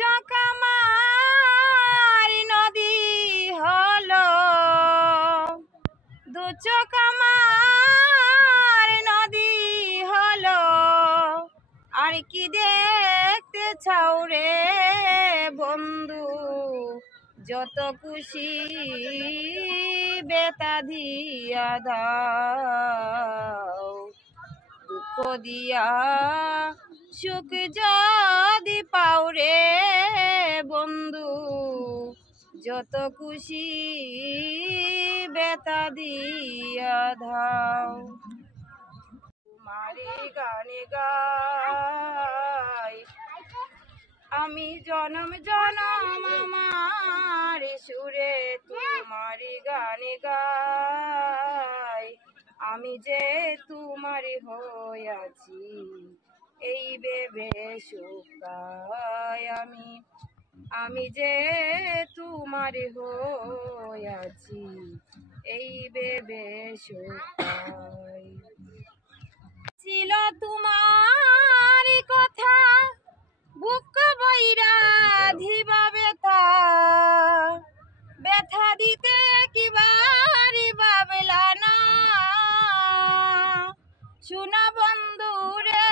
চোখ আমার নদী হলো, দু চোখ আমার নদী হলো, আর কি দেখতে চাও রে বন্ধু, যত খুশি বেতা দিয়া দাও, দুঃখ দিয়া সুখ যদি পাও রে বন্ধু, যত খুশি বেতা দিয়া দাও। তোমারি গানে গাই আমি জনম জনম আমার সুরে, তোমারি গানে গাই আমি যে তোমারি হইয়াছি, এই ভেবে সুখাই আমি যে তোমারি হইয়াছি, এই ভেবে সুখাই। ছিল তোমার কথা বুক বইরা ধিবা ব্যথা, ব্যথা দিতে কিবারি বাবলা না, শোনা বন্ধু রে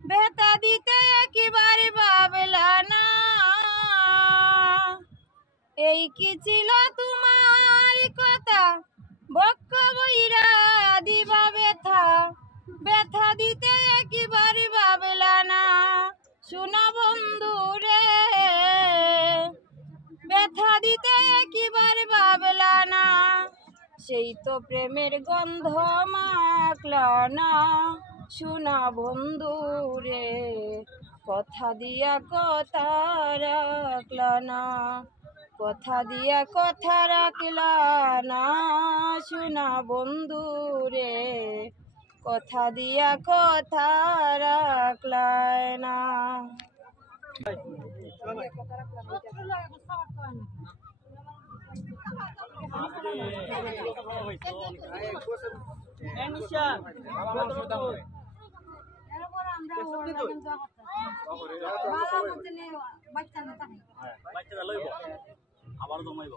ব্যথা দিতে কিবারি বাবলা না, এই কি ছিল তোমার কথা বক্ষ বইরা দিবা ব্যথা, ব্যথা দিতে একেবারে ভাবলা না, শোনা বন্ধু রে ব্যথা দিতে একেবারে ভাবলা না, সেই তো প্রেমের গন্ধ মাখলা না, শোনা বন্ধু রে কথা দিয়া কথা রাখলা না, কথা দিয়া কথা রাখলা না, শোনা বন্ধু রে কথা দিয়া কথা রাখলা না। বাচ্চারা লইব আবার জমাইব।